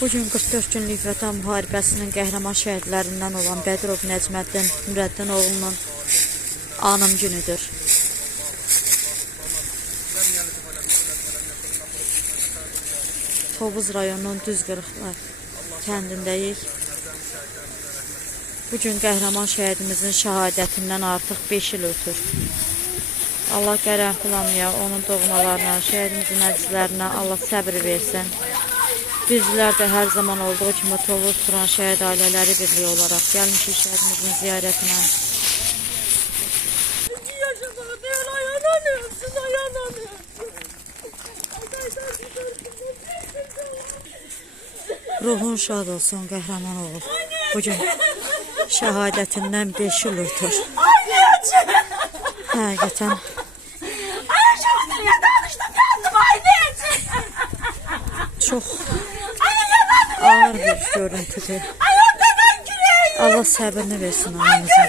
Bugün 44 günlük Vətən müharibəsinin qəhrəman şəhidlərindən olan Bədirov Nəcməddin Nurəddin oğlunun anım günüdür. Tovuz rayonunun Düzqırıqlar kəndindəyik. Bugün qəhrəman şəhidimizin şəhadətindən artıq 5 il ötür. Allah qərənfilanıya, onun doğmalarına, şəhidimizin əzizlərinə Allah səbir versin. Bizlər də hər zaman olduğu kimi Tovuz Turan şəhid ailələri birliyi olaraq gəlmişik şəhidimizin ziyarətinə. Ruhun şad olsun qəhrəman oğul. Bugün şəhadətindən 5 il ötür. Həqiqətən çox ağır bir görüntüdür. Allah səbrini versin anamıza.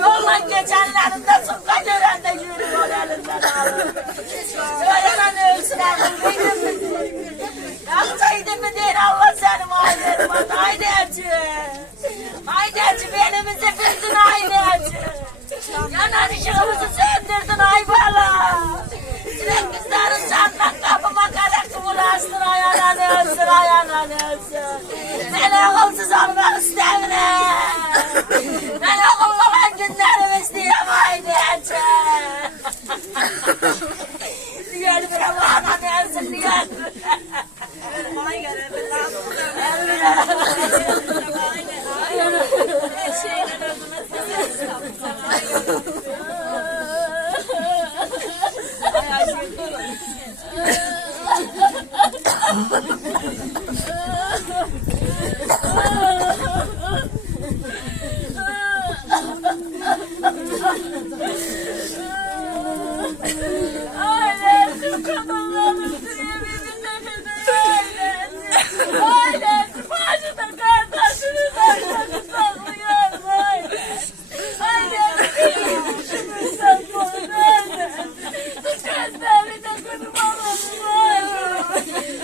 Yoldan geçenlerinde sokka görende yürüyor elinden alır. Söylemen ölsünler. Yapsaydı mı değil Allah seni mahverim. Haydi Erci. Haydi Erci benimizi bildin haydi Erci. Yanan ışığımızı söndürdün Aybala. Sürekli çandan kapıma kara kıvırarsın ayağına ölsün ayağına ölsün. Beni oğulsuz olmak istemine. Ben oğulla ben günlerimi isteyem haydi Erci. Diğer bir ama anan ölsün diye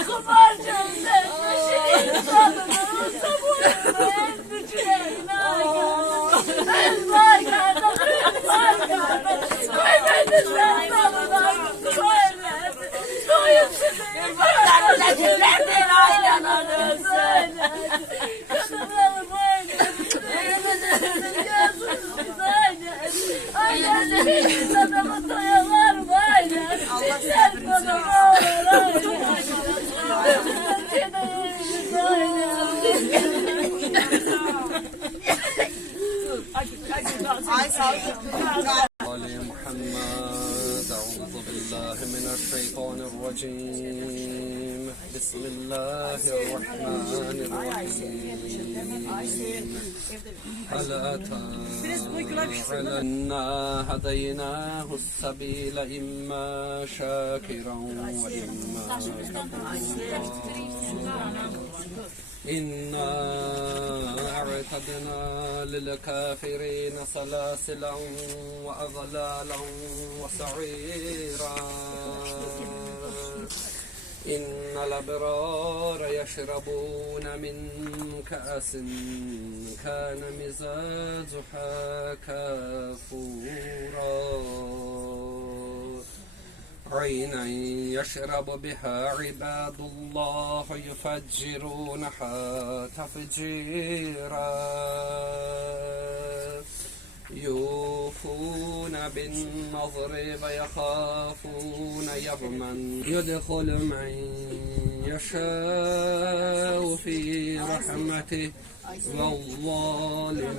Kumarcığım sen düşün insanını sabırını düşün var kardeşim var kardeşim koymadı sen sabırını koymadı koyun sizi kardeşimlerdir ailen ölürsün kadınlarım oynasın elimizin gözünüz aynen aynen bir adamı doyalar mı aynen sen bana olur aynen آل محمد أعوذ بالله من الشيطان الرجيم بسم الله الرحمن الرحيم هل أتى على إنا هديناه السبيل إما شاكرا وإما كفورا إنا أعتدنا للكافرين سلاسلا وأغلالا وسعيرا إن الأبرار يشربون من كأس كان مزاجها كافورا عينا يشرب بها عباد الله يفجرونها تفجيرا يوفون بالنظر ويخافون يوما يدخل من يشاء في رحمته والظالمين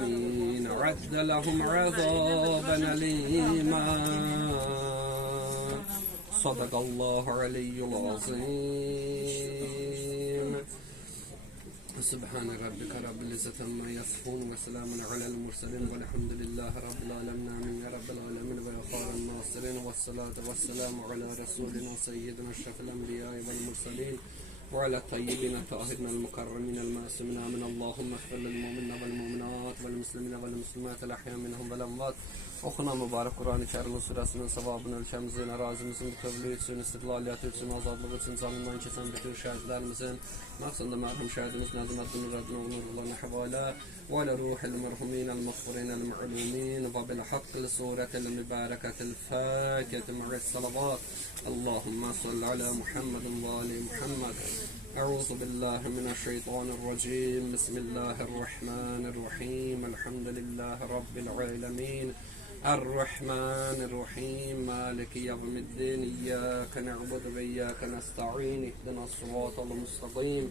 عد لهم عذابا أليما صدق الله علي العظيم سبحان ربك رب العزة عما يصفون وسلام على المرسلين والحمد لله رب العالمين آمين يا رب العالمين ويا خير الناصرين والصلاة والسلام على رسولنا سيدنا أشرف الأنبياء والمرسلين وعلى الطيبين الطاهرين المكرمين المعصومين آمين اللهم اغفر للمؤمنين والمؤمنات والمسلمين والمسلمات الأحياء منهم والأموات. Okunan mübarek Kur'an-ı Kerim'in suresinin sevabını ülkemizin, arazimizin bütünlüğü için, istiqlaliyyəti üçün, azadlığı için, canından keçən bütün şəhidlərimizin, məqsəndə mərhum şəhidimiz Nəziməddin Nurəddin oğlunlarına həvalə və alə ruhil mərhumin el-məğfurin el-mə'lumin və bil-haqqil surətil mübarəkətil fəkəti mə'is salavat. Allahümmə salli alə Muhammedin və ali Muhammed. أعوذ بالله من الشيطان الرجيم بسم الله الرحمن الرحيم الحمد لله رب العالمين الرحمن الرحيم مالك يوم الدين إياك نعبد وإياك نستعين اهدنا الصراط المستقيم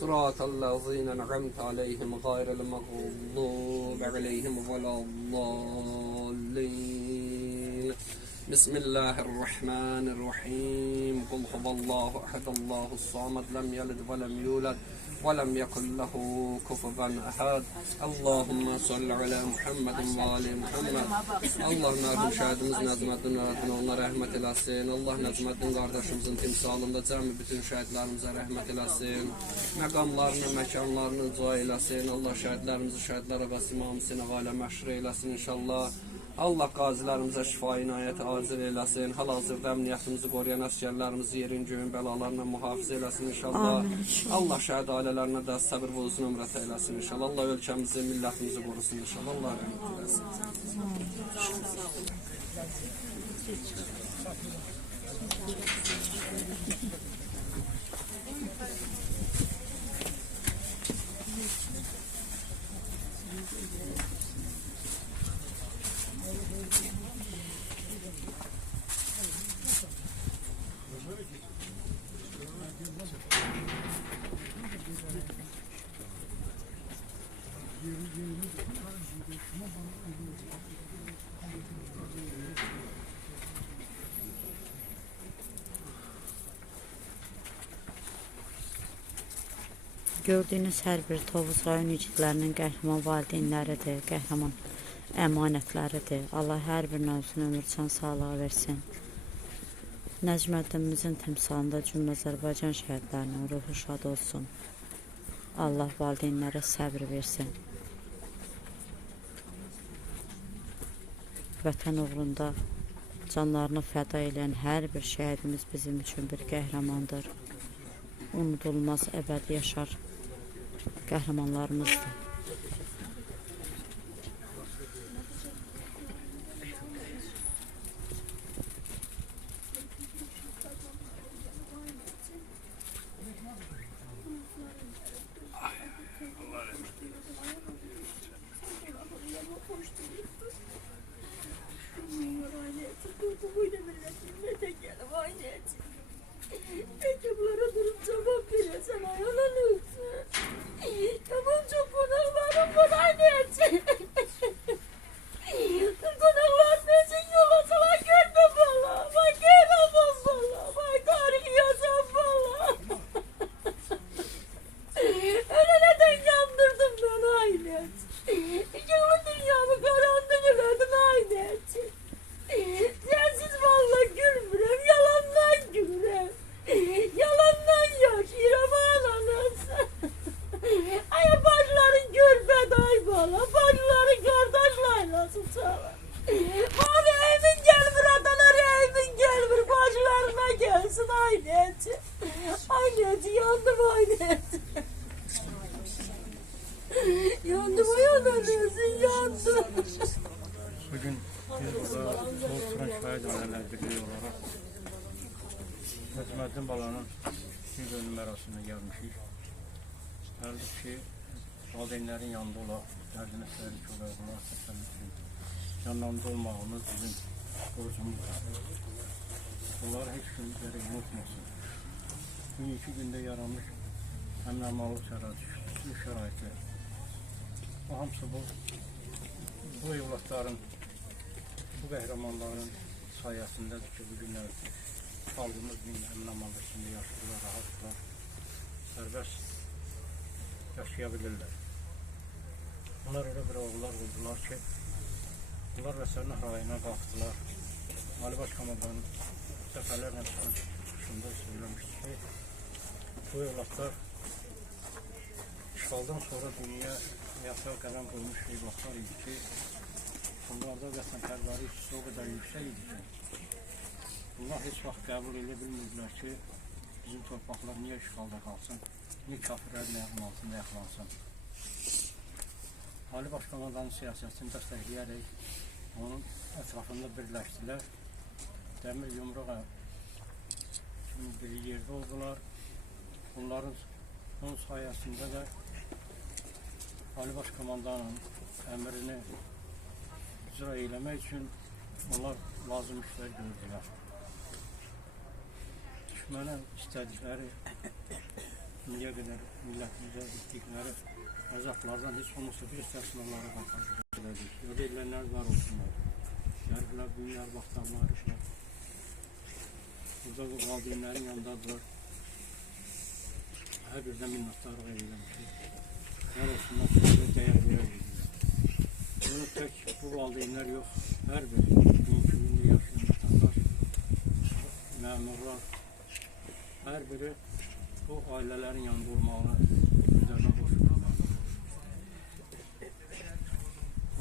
صراط الذين أنعمت عليهم غير المغضوب عليهم ولا الضالين. بسم الله الرحمن الرحيم قل هو الله أحد الله الصمد لم يلد ولم يولد ولم يكن له كفوا أحد. اللهم صل على محمد وآل محمد. Allah mərhum şəhidimiz Nəziməddin Nurəddinə ona rəhmət eləsin. Allah Nəziməddin qardaşımızın timsalında cəmi bütün şəhidlərimizə rəhmət eləsin. Məqamlarını, məkanlarını uca eləsin. Allah şəhidlərimizi şəhidlərə və simamısına və alə məşr eləsin inşallah. Allah qazilərimizə şifa inayəti acil eləsin. Hal-hazırda əmniyyətimizi qoruyan əsgərlərimizi yerin göyün bəlalarına mühafizə eləsin inşallah. Allah şəhid ailələrinə də səbir və uzun ömrət eləsin inşallah. Allah ölkəmizi, millətimizi qorusun inşallah. Allah rəhmət eləsin. Gördüyünüz hər bir Tovuz rayon igidlərinin qəhrəman valideynləridir, qəhrəman əmanətləridir. Allah hər birinin uzun ömür, can sağlığı versin. Nəcməddinimizin timsalında cümlə Azərbaycan şəhidlərinin ruhu şad olsun. Allah valideynlərə səbr versin. Vətən uğrunda canlarını fəda edən hər bir şəhidimiz bizim üçün bir qəhrəmandır. Unudulmaz, əbədi yaşar qəhrəmanlarımızdır. Ekiplara durup cevap verirsen ayağına tamam çok konaklarım var anneciğim. Konaklar için yol atala görme valla. Bak gelemez valla. Bak arayacağım valla. Öyle neden yandırdın ben anneciğim. Yılı dünyamı karanlıkladın anneciğim. Sensiz valla gülmürem, yalandan gülmürem. Yalandan yaşıyorum ananız. Ay bacıların gülbed ay bala, bacıların kardeşlerle tutarlar. Abi evimin gelmir adalar, evimin gelmir bacılarına gelsin ayneti. Ayneti yandım ayneti. Yandım o yananızın yandım. Bugün biz burada Soğuk Turan Şəhid Ailələr Birliyi olarak Həcməddin balanın bir bölüm mərasiminə gəlmişik. Gəldik ki, valideynlərin yanında olaq, dərdinə sərik olaq, bunlar təsəllüf üçün. Yanlarında olmağımız bizim borcumuzdur. Onları heç gün gərək unutmasın. Bugünkü gündə yaranmış əmnəmalıq şəraitlər. O hamısı bu evlatların, bu qəhrəmanların sayəsindədir ki, bu günlər xalqımız bin əmin-amanlıq içində yaşayırlar, rahatlar, sərbəst yaşayabilirlər. Bunlar öyle bir oğullar oldular ki, bunlar Vətənə rayına qalxdılar. Ali Baş Komandanın dəfələrlə çıxışında söyləmişdi ki, bu evlatlar işğaldan sonra dünya həyata qədəm qoymuş evlatlar idi ki, bunlarda vətənpərvəri hissi o qədər yüksək idi ki, bunlar heç vaxt qəbul edə bilmirdilər ki, bizim torpaqlar niyə işğalda qalsın, niyə kafirlərin ayağının altında yaxalansın. Ali Baş Komandanın siyasətini dəstəkləyərək onun ətrafında birləşdilər. Dəmir yumruğa kimi bir yerdə oldular. Bunların onun sayəsində də Ali Baş Komandanın əmrini icra eləmək üçün onlar lazım işlər gördülər. Düşmənə istədikləri milliyə qədər millətimizə etdikləri əzablardan heç olmasa bir istəsin onlara qalxarıq. Yada edilənlər var olsunlar. Gəldilər, büyüklər, vaxtlarlar işlər. Burada bu valideynlərin yanındadılar. Hər birdən minnətdarlıq edilmişik. Var olsunlar, sizə dəyər verir. Bunu tək bu valideynlər yox, hər biri bugünkü gündə yaşayan vətəndaş, məmurlar, hər biri bu ailələrin yanında olmağına üzərinə boşulurlar.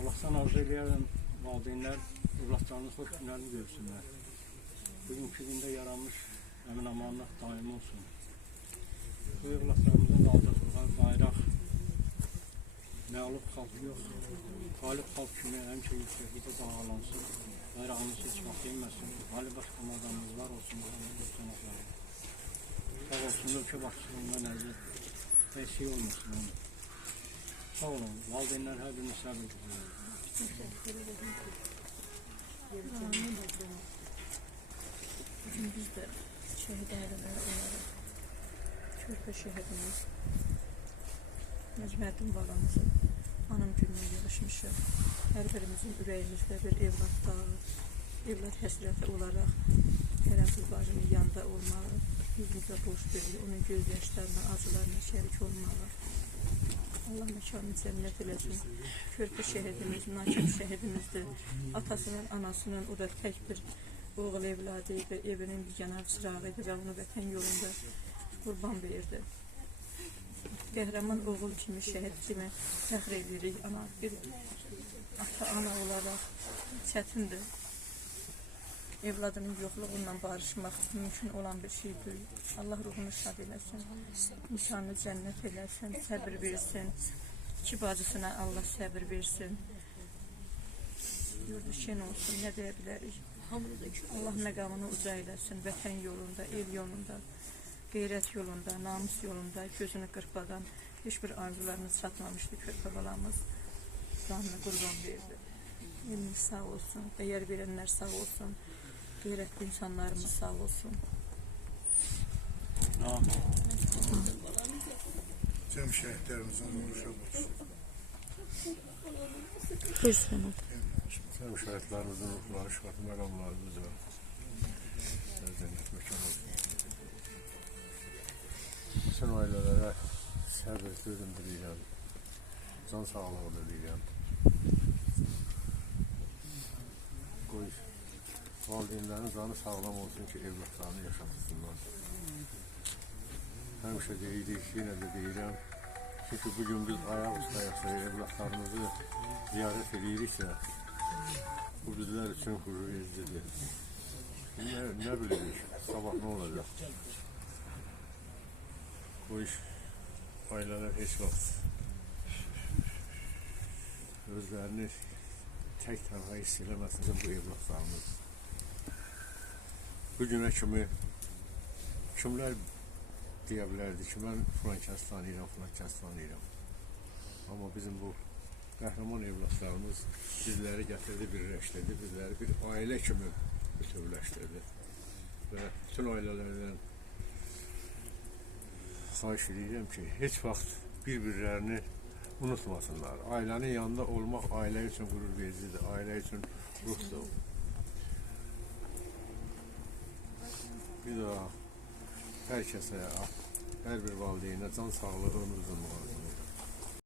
Allah'tan arzu edən valideynlər evlatlarının xoş günlərini görsünlər. Bugünkü gündə yaranmış əmin-amanlıq daim olsun. Bu evlatlarımızın qaldırdığı bayraq məğlub xalq yox, qalib xalq kimi həmişə yüksəklikdə bağlansın, bayrağımız heç vaxt yenməsin. Ali Baş Komandanımızlar olsun, qonaqları. Sağ olsun, ölkə başçılığından əldə təşkil olmasın onu. Sağ olun, valideynlər hər birini səbir edilir. Bugün biz de şehit aileler olarak Körpə şehidimiz Necməddin balamızın anım gününə yığışmışıq. Hər birimizin ürəyimizdə bir evlat dağı, evlat həsrəti olaraq Tərəfli bacının yanında olmağı, yüzümüzə boş verir, onun göz yaşlarına, acılarına şərik olmağı. Allah məkanını cənnət eləsin. Körpə şəhidimiz, nakib şəhidimizdir. Atasının, anasının, o da tək bir oğul evladı idi, evinin bir yanar çırağı idi və onu vətən yolunda qurban verdi. Qəhrəman oğul kimi, şəhid kimi fəxr edirik. Bir ata-ana olaraq çətindir. evladının yoxluğundan barışmaq mümkün olan bir şey deyil. Allah ruhunu şad eləsin, nişanlı cənnət eləsin, səbir versin. İki bacısına Allah səbir versin. Yurdu şen olsun, nə deyə bilərik. Allah məqamını uca eləsin, vətən yolunda, el yolunda, qeyrət yolunda, namus yolunda, gözünü qırpmadan heç bir arzularını çatmamışdı körpə balamız. Canını qurban verdi. Elimiz sağ olsun, dəyər verənlər sağ olsun, qeyrətli insanlarımız sağ olsun. Tüm şehitlerimizin ruhu şad olsun. Buyursunuz. Tüm şehitlerimizin ruhları şad, məqamlarımız var. Cennet mekan olsun. Bütün ailələrə səbir, dözüm diləyirəm. Can sağlığı diləyirəm. Qoy, valideynlərin canı sağlam olsun ki, evlatlarını yaşatsınlar. Həmişə deyirik, yenə də deyirəm. Çünki bugün biz ayaq üstəyəsə evlatlarımızı ziyarət ediriksə, bu bizlər üçün qürur edicidir. Ne bilirik, sabah ne olacaq? Bu iş ailələr heç vaxt özlərini tək tənha hiss eləməsin bu evlatlarımız. Bugünə kimi kimlər deyə bilərdi ki, mən filan kəs tanıyıram, filan kəs tanıyıram. Amma bizim bu qəhrəman evlatlarımız bizləri gətirdi, birləşdirdi, bizləri bir ailə kimi bütövləşdirdi. Və bütün ailələrdən xahiş edirəm ki, heç vaxt bir-birlərini unutmasınlar. Ailənin yanında olmaq ailə üçün qürur vericidir, ailə üçün ruhdur. Bir daha hər kəsə, hər bir valideynə can sağlığı, ömür uzunluğu.